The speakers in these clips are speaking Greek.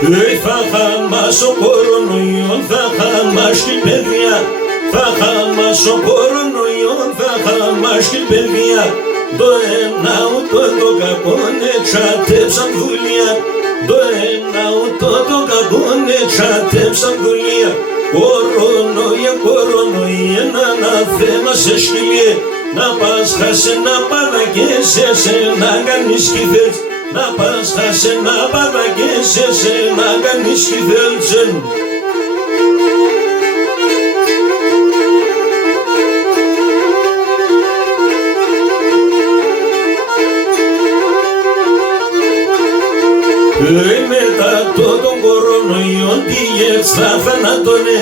Θα χάμας ο κορονοϊόν, θα χάμας την παιδιά. Θα χάμας ο κορονοϊόν, θα χάμας την παιδιά. Το ένα ούτω το κακόν εξατέψαν δουλειά. Το ένα ούτω το κακόν εξατέψαν δουλειά. Κορονοϊέ, να αναθέμα σε σκυλιέ. Να πας χάσε να παραγγέσαι, να κάνεις κυβέρνης. Να πας χάσε να παραγγέσαι, να κάνεις κυβέρνηση. Μετά τον κορονοϊό πήγες θα θανάτωνε.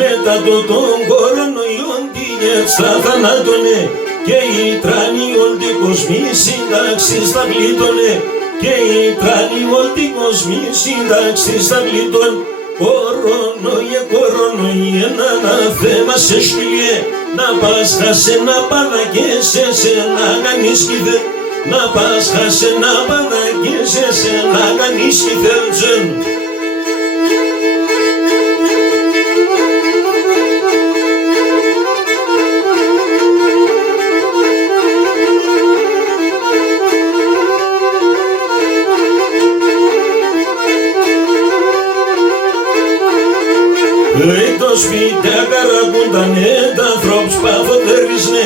Μετά τον κορονοϊό πήγες θα θανάτωνε. Και οι τράνοι όλη κοσμοί συντάξεις θα γλίτωνε. Και οι τράνοι όλη κοσμοί συντάξεις θα γλίτωνε. Κορονοϊέ, να αναθέμα σε σκυλιέ. Να πας χάσε να παραγγέσαι, να κάνεις κυβέρνηση. Να πας χάσε να παραγγέσαι, να κάνεις κυβέρνηση. Το σπίτι καραγούντανε, τα ανθρώπους παφοδερίσνε.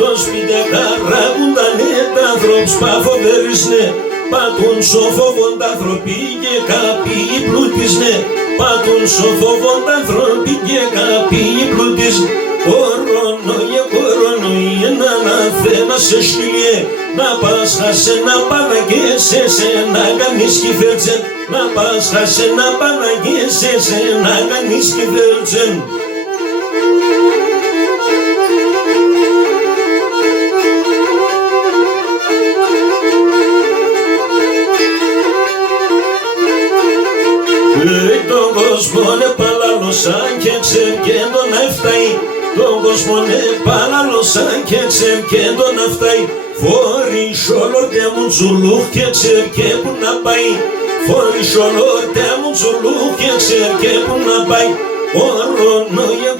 Το σπίτι καραγούντανε, τα ανθρώπους παφοδερίσνε. Πατούν σοφόβον τα άνθρωποι και κάποιοι πλουτίσνε. Πατούν σοφόβον τα άνθρωποι και κάποιοι πλουτίσνε. Κορονοϊέ, να αναθέμα σε σκυλιέ. Να πας χάσε να παραγγέσαι, να κάνεις κυβέρνηση. Να πας χάσε να παραγγέσαι, να κάνεις κυβέρνηση. Τον κόσμο παλάλωσαν και ξερκέντον να φταίει. Τον κόσμο παλάλωσαν και ξερκέντον να φταίει. Φορείς ολόρτε μου τσουλούχ και ξερκέπουν να πάει. Φορείς ολόρτε μου τσουλούχ και ξερκέπουν να πάει.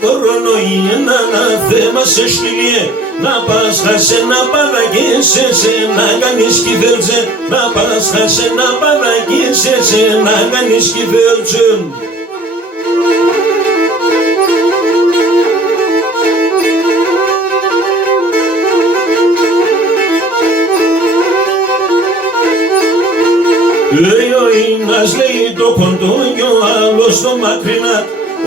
Κορονοϊέ, να αναθέμα σε σκυλιέ. Να πας χάσε να παραγγέσαι, να κάνεις κυβέρνηση. Να πας χάσε να παραγγέσαι, να κάνεις κυβέρνηση. Ο ένας λέει το κοντό και ο άλλος το μακρινά.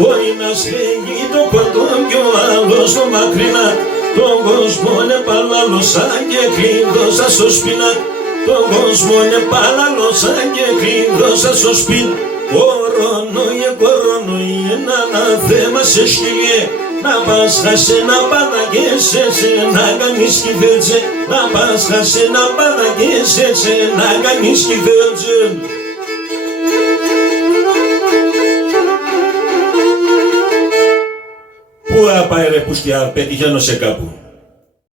Ο ένας λέει το κοντό και ο άλλος το μακρινά. Τον κόσμο παλάλωσαν και κλείδωσα στο σπινάκ. Τον κόσμο παλάλωσαν και κλείδωσα στο σπιν. Κορονοϊέ, να αναθέμα σε σκυλιέ. Να πας χάσε να παραγγέσαι, να κάνεις κυβέρνηση. Να πας χάσε να παραγγέσαι, να κάνεις κυβέρνηση. Πού να πάει ρε πουστιά, πετυχαίνω σε κάπου.